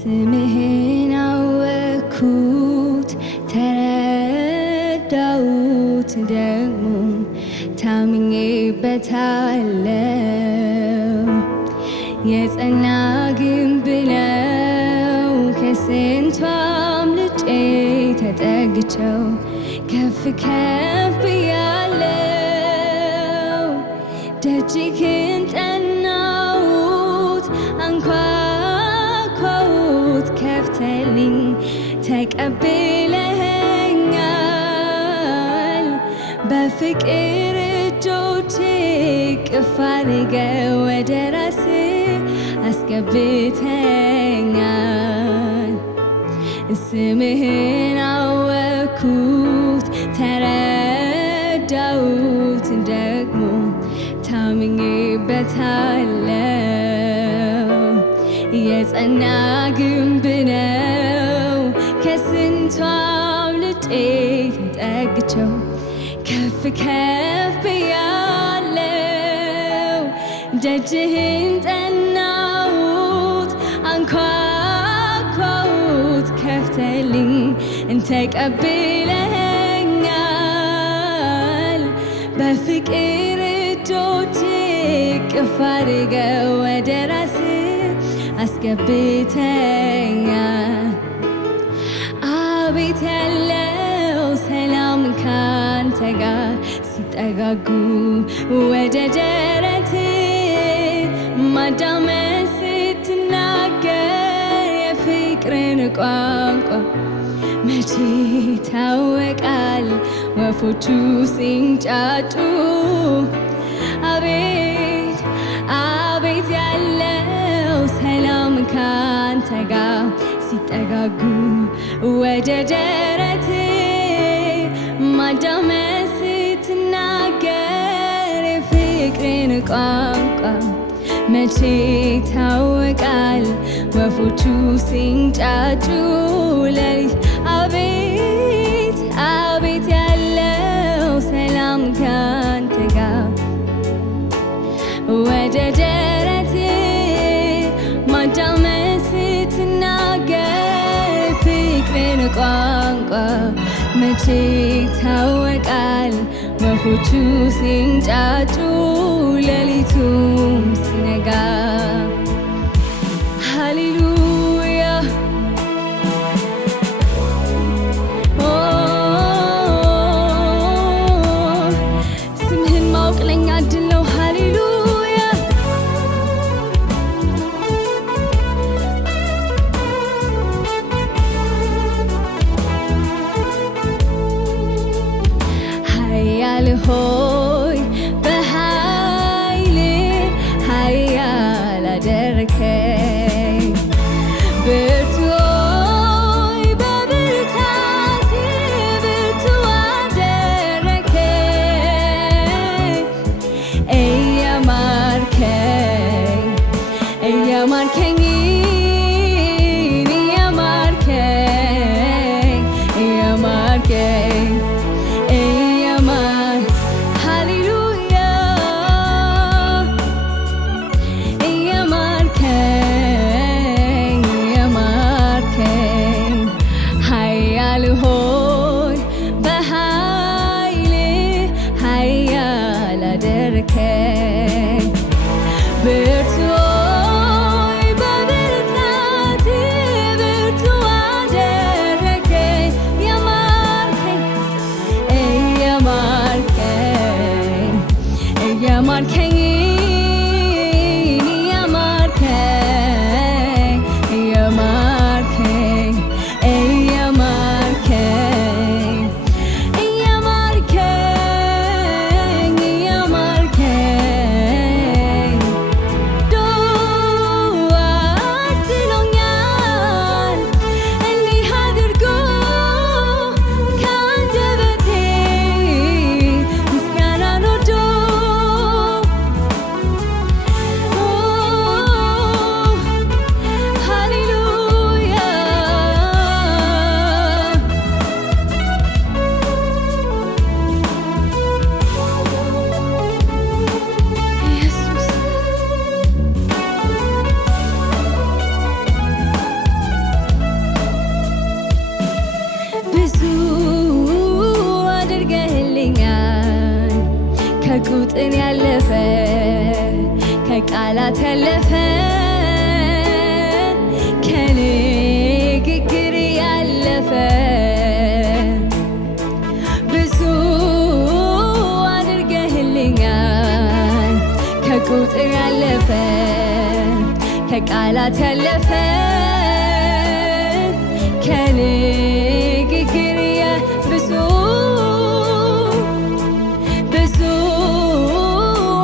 ስምህን አወቅኩት ተረዳሁት ደግሞ ታምኜበታለሁ። የጸና ግንብ ነው ከስንቱ አምልጬ ተጠግቼው ከፍ ከፍ ብያለሁ። ደጅህን ጠናሁት አንኳኳሁት ከፍተህልኝ ተቀብለኸኛል። በፍቅር እጆቼ እቅፍ አድርገህ ወደ ራስህ አስገብተኸኛል። ስምህን አወቅኩት ተረዳሁት ደግሞ ታምኜበታለሁ። የጸና ግንብ ነው ከስንቱ አምልጬ ተጠግቼው ከፍ ከፍ ብያለሁ። ደጅህን ጠናሁት አንኳኳሁት ከፍተህልኝ ተቀብለኸኛል። በፍቅር እጆቼ እቅፍ አድርገህ ወደ ራስህ አስገብተኸኛል። አቤት ያለው ሰላም ካንተ ጋር ሲጠጋጉ ወደ ደረትህ ማዳመጥ ስትናገር የፍቅርን ቋንቋ መቼ ይታወቃል ወፎቹ ሲንጫጩ። አቤት አቤት ያለው ሰላም ካንተ ጋር ሲጠጋጉ ወደ ደረትህ ማዳመጥ ስትናገር የፍቅርን ቋንቋ መቼ ይታወቃል ወፎቹ ሲንጫጩ ሌሊት። አቤት አቤት ያለው ሰላም ካንተ ጋር ወደ ደረትህ ማዳመጥ ስትናገር ፍቅርን ቋንቋ መቼ ይታወቃል ወፎቹ ሲንጫጩ ሌሊቱም ሲነጋ። ሃሌሉያ ስምህን ማወቅ ለኛ ዕድል ነው። ሃሌሉያ ኃያል ሆይ በኃይል ኃያል አደረከኝ። ከቁጥር ያለፈ ከቃላት ያለፈ ከንግግር ያለፈ ብዙ አድርገህልኛል። ከቁጥር ያለፈ ከቃላት ያለፈ ከንግግር ብዙ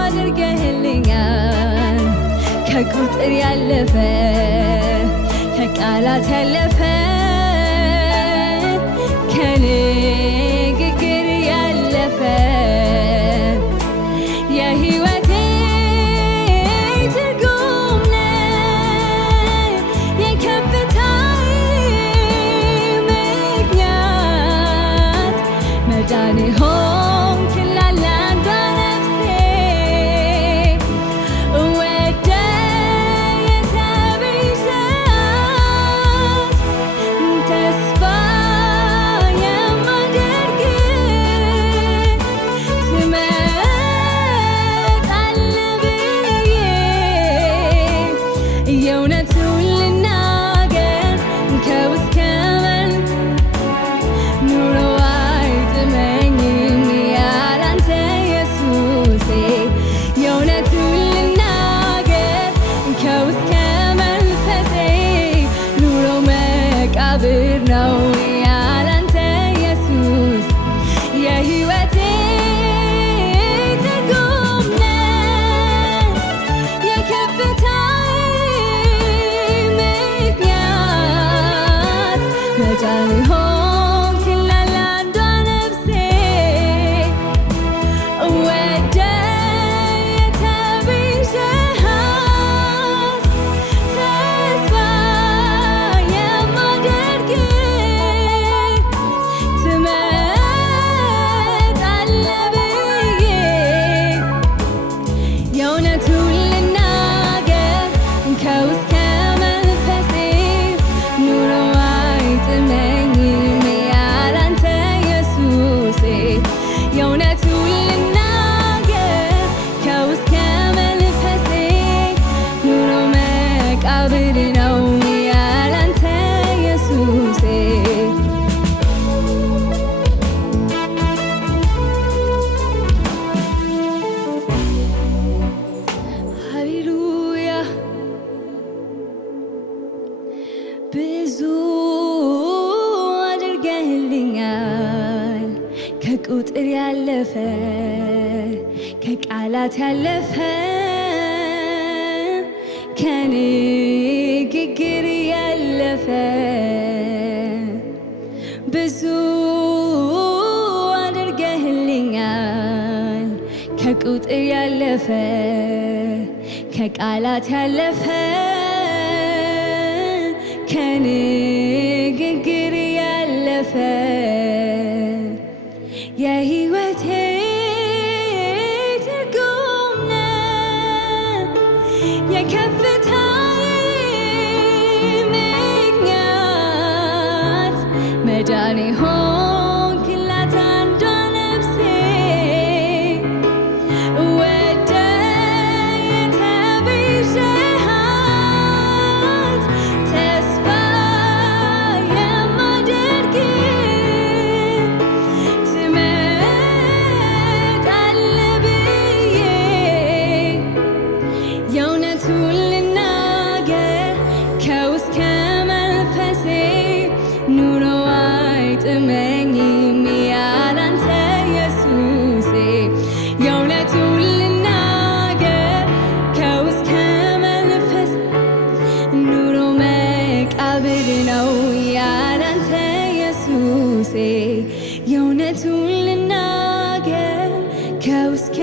አድርገህልኛል። ከቁጥር ያለፈ ከቃላት ያለፈ ከንግግር ያለፈ የሕይወቴ ትርጉም ነህ፣ የከፍታዬ ምክንያት መዳኔ ሆንክላት ለአንዷ ነፍሴ ተስፋ የማደርግ ትመጣለህ ብዬ የእውነቱን ልናገር ከውስጥ ኑሮ አይጥመኝም ያላንተ ኢየሱሴ። የእውነቱን ልናገር ከውስጥ መንፈሴ ኑሮ መቃብር ነው ያላንተ ኢየሱስ። የሕይወቴ ትርጉም ነህ፣ የከፍታዬ ምክንያት መዳኔ ሆንክላት ለአንዷ ነፍሴ የተቤዠሃት ተስፋ የማደርግ ትመጣለህ ብዬ የእውነቱን ልናገር ከውስጥ መንፈሴ ኑሮ አይጥመኝም ያላንተ ኢየሱሴ። የእውነቱን ልናገር ከውስጥ መንፈሴ ኑሮ መቃብር ነው ያላንተ ኢየሱሴ። ሃሌሉያ ብዙ አድርገህልኛል። ከቁጥር ያለፈ ከቃላት ያለፈ ከንግግር ያለፈ ብዙ አድርገህልኛል። ከቁጥር ያለፈ ከቃላት ያለፈ ከንግግር ያለፈ የሕይወቴ ትርጉም ነህ፣ የከፍታዬ ምክንያት መዳኔ ሆንክላት አንዷ ነፍሴ የተቤዠሃት ተስፋ የማደርግ ትመጣለህ ብዬ የእውነቱን ልናገር ከውስጥ መንፈሴ ኑሮ አይጥመኝም ያላንተ ኢየሱሴ። የእውነቱን ልናገር ከውስጥ መንፈስ ኑሮ መቃብር ነው ያላንተ ኢየሱሴ። የእውነቱን ልናገር ከውስጥ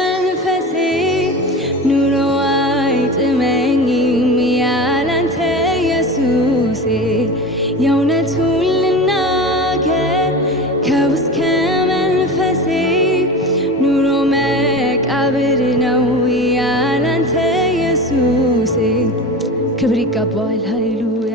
መንፈሴ ኑሮ አይጥመኝም ያላንተ ኢየሱሴ። የእውነቱን ልናገር ከውስጥ መንፈሴ ኑሮ መቃብር ነው ያላንተ ኢየሱሴ። ክብር ይገባዋል። ሃሌሉያ